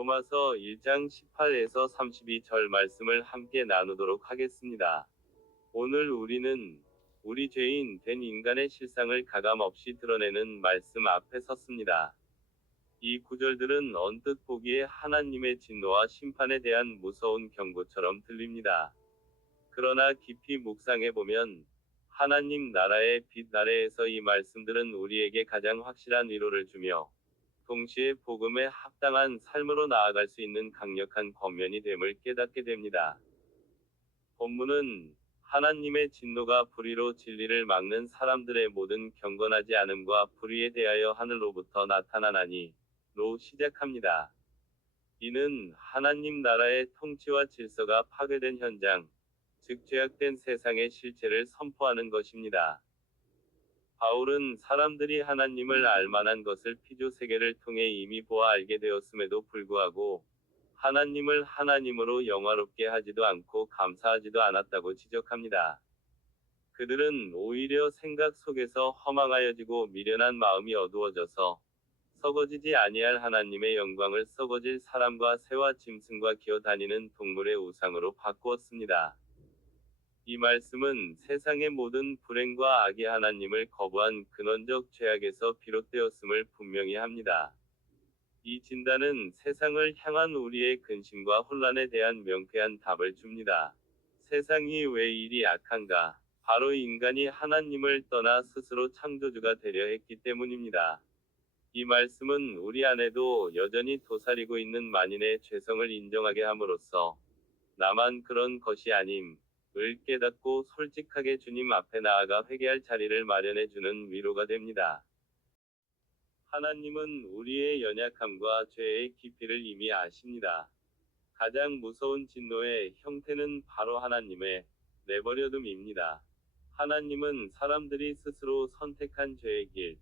로마서 1장 18에서 32절 말씀을 함께 나누도록 하겠습니다. 오늘 우리는 우리 죄인 된 인간의 실상을 가감없이 드러내는 말씀 앞에 섰습니다. 이 구절들은 언뜻 보기에 하나님의 진노와 심판에 대한 무서운 경고처럼 들립니다. 그러나 깊이 묵상해보면 하나님 나라의 빛 아래에서 이 말씀들은 우리에게 가장 확실한 위로를 주며 동시에 복음에 합당한 삶으로 나아갈 수 있는 강력한 권면이 됨을 깨닫게 됩니다. 본문은 하나님의 진노가 불의로 진리를 막는 사람들의 모든 경건하지 않음과 불의에 대하여 하늘로부터 나타나나니 로 시작합니다. 이는 하나님 나라의 통치와 질서가 파괴된 현장, 즉 죄악된 세상의 실체를 선포하는 것입니다. 바울은 사람들이 하나님을 알만한 것을 피조 세계를 통해 이미 보아 알게 되었음에도 불구하고 하나님을 하나님으로 영화롭게 하지도 않고 감사하지도 않았다고 지적합니다. 그들은 오히려 생각 속에서 허망하여지고 미련한 마음이 어두워져서 썩어지지 아니할 하나님의 영광을 썩어질 사람과 새와 짐승과 기어다니는 동물의 우상으로 바꾸었습니다. 이 말씀은 세상의 모든 불행과 악이 하나님을 거부한 근원적 죄악에서 비롯되었음을 분명히 합니다. 이 진단은 세상을 향한 우리의 근심과 혼란에 대한 명쾌한 답을 줍니다. 세상이 왜 이리 악한가? 바로 인간이 하나님을 떠나 스스로 창조주가 되려 했기 때문입니다. 이 말씀은 우리 안에도 여전히 도사리고 있는 만인의 죄성을 인정하게 함으로써 나만 그런 것이 아님 을 깨닫고 솔직하게 주님 앞에 나아가 회개할 자리를 마련해 주는 위로가 됩니다. 하나님은 우리의 연약함과 죄의 깊이를 이미 아십니다. 가장 무서운 진노의 형태는 바로 하나님의 내버려둠입니다. 하나님은 사람들이 스스로 선택한 죄의 길,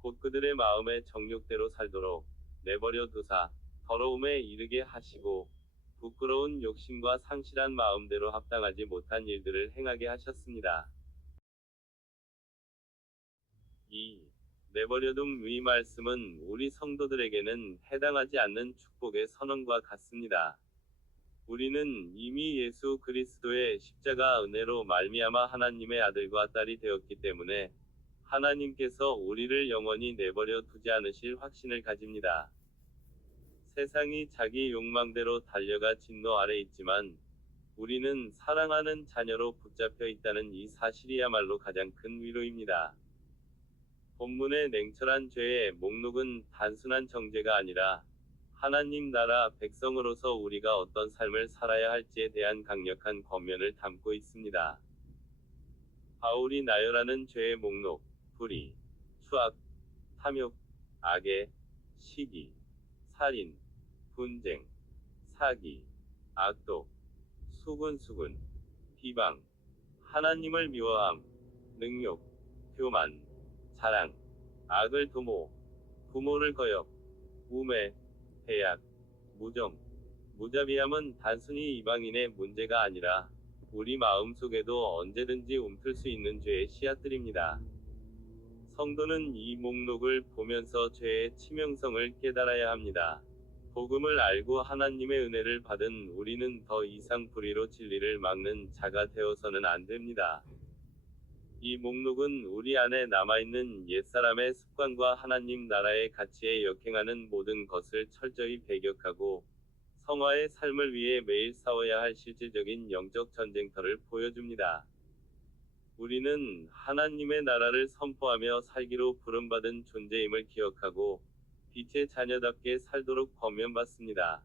곧 그들의 마음의 정욕대로 살도록 내버려 두사 더러움에 이르게 하시고 부끄러운 욕심과 상실한 마음대로 합당하지 못한 일들을 행하게 하셨습니다. 2. 내버려둠 위 말씀은 우리 성도들에게는 해당하지 않는 축복의 선언과 같습니다. 우리는 이미 예수 그리스도의 십자가 은혜로 말미암아 하나님의 아들과 딸이 되었기 때문에 하나님께서 우리를 영원히 내버려 두지 않으실 확신을 가집니다. 세상이 자기 욕망대로 달려가 진노 아래 있지만 우리는 사랑하는 자녀로 붙잡혀 있다는 이 사실이야말로 가장 큰 위로입니다. 본문의 냉철한 죄의 목록은 단순한 정죄가 아니라 하나님 나라 백성으로서 우리가 어떤 삶을 살아야 할지에 대한 강력한 권면을 담고 있습니다. 바울이 나열하는 죄의 목록, 불의, 추악, 탐욕, 악의, 시기, 살인, 분쟁, 사기, 악독, 수군수군, 비방, 하나님을 미워함, 능욕, 교만, 자랑, 악을 도모, 부모를 거역, 우매, 배약, 무정, 무자비함은 단순히 이방인의 문제가 아니라 우리 마음속에도 언제든지 움틀 수 있는 죄의 씨앗들입니다. 성도는 이 목록을 보면서 죄의 치명성을 깨달아야 합니다. 복음을 알고 하나님의 은혜를 받은 우리는 더 이상 불의로 진리를 막는 자가 되어서는 안 됩니다. 이 목록은 우리 안에 남아있는 옛사람의 습관과 하나님 나라의 가치에 역행하는 모든 것을 철저히 배격하고 성화의 삶을 위해 매일 싸워야 할 실질적인 영적 전쟁터를 보여줍니다. 우리는 하나님의 나라를 선포하며 살기로 부름받은 존재임을 기억하고 빛의 자녀답게 살도록 권면받습니다.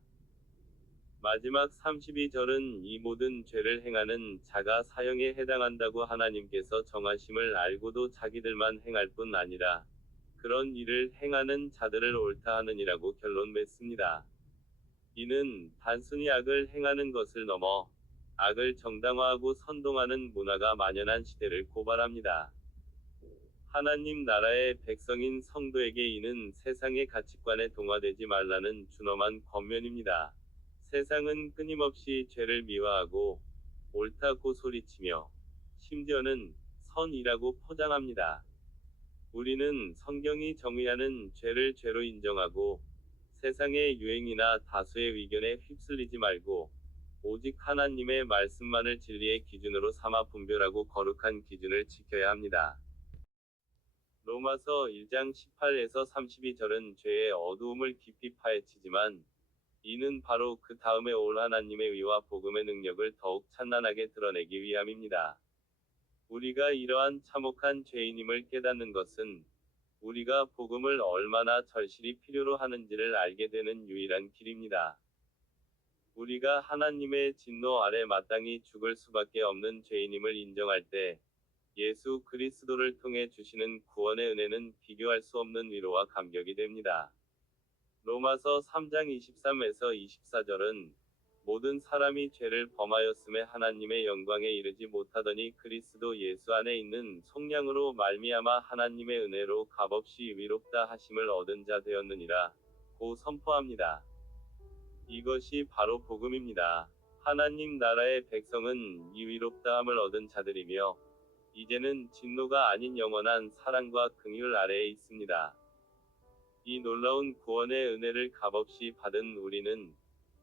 마지막 32절은 이 모든 죄를 행하는 자가 사형에 해당한다고 하나님께서 정하심을 알고도 자기들만 행할 뿐 아니라 그런 일을 행하는 자들을 옳다 하느니라고 결론 맺습니다. 이는 단순히 악을 행하는 것을 넘어 악을 정당화하고 선동하는 문화가 만연한 시대를 고발합니다. 하나님 나라의 백성인 성도에게 이는 세상의 가치관에 동화되지 말라는 준엄한 권면입니다. 세상은 끊임없이 죄를 미화하고 옳다고 소리치며 심지어는 선이라고 포장합니다. 우리는 성경이 정의하는 죄를 죄로 인정하고 세상의 유행이나 다수의 의견에 휩쓸리지 말고 오직 하나님의 말씀만을 진리의 기준으로 삼아 분별하고 거룩한 기준을 지켜야 합니다. 로마서 1장 18에서 32절은 죄의 어두움을 깊이 파헤치지만 이는 바로 그 다음에 올 하나님의 의와 복음의 능력을 더욱 찬란하게 드러내기 위함입니다. 우리가 이러한 참혹한 죄인임을 깨닫는 것은 우리가 복음을 얼마나 절실히 필요로 하는지를 알게 되는 유일한 길입니다. 우리가 하나님의 진노 아래 마땅히 죽을 수밖에 없는 죄인임을 인정할 때 예수 그리스도를 통해 주시는 구원의 은혜는 비교할 수 없는 위로와 감격이 됩니다. 로마서 3장 23에서 24절은 모든 사람이 죄를 범하였음에 하나님의 영광에 이르지 못하더니 그리스도 예수 안에 있는 속량으로 말미암아 하나님의 은혜로 값없이 위롭다 하심을 얻은 자 되었느니라 고 선포합니다. 이것이 바로 복음입니다. 하나님 나라의 백성은 이 위롭다함을 얻은 자들이며 이제는 진노가 아닌 영원한 사랑과 긍휼 아래에 있습니다. 이 놀라운 구원의 은혜를 값없이 받은 우리는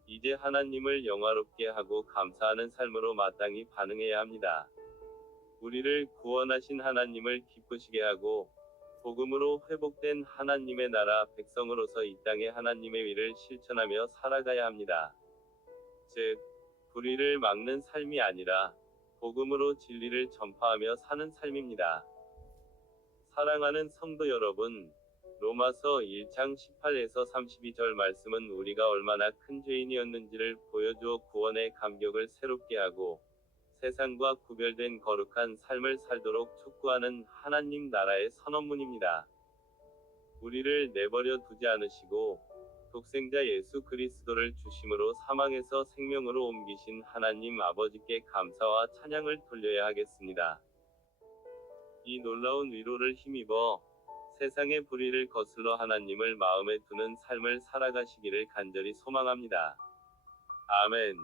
이제 하나님을 영화롭게 하고 감사하는 삶으로 마땅히 반응해야 합니다. 우리를 구원하신 하나님을 기쁘시게 하고 복음으로 회복된 하나님의 나라 백성으로서 이 땅에 하나님의 위를 실천하며 살아가야 합니다. 즉, 불의를 막는 삶이 아니라 복음으로 진리를 전파하며 사는 삶입니다. 사랑하는 성도 여러분, 로마서 1장 18에서 32절 말씀은 우리가 얼마나 큰 죄인이었는지를 보여주어 구원의 감격을 새롭게 하고 세상과 구별된 거룩한 삶을 살도록 촉구하는 하나님 나라의 선언문입니다. 우리를 내버려 두지 않으시고 독생자 예수 그리스도를 주심으로 사망에서 생명으로 옮기신 하나님 아버지께 감사와 찬양을 돌려야 하겠습니다. 이 놀라운 위로를 힘입어 세상의 불의를 거슬러 하나님을 마음에 두는 삶을 살아가시기를 간절히 소망합니다. 아멘.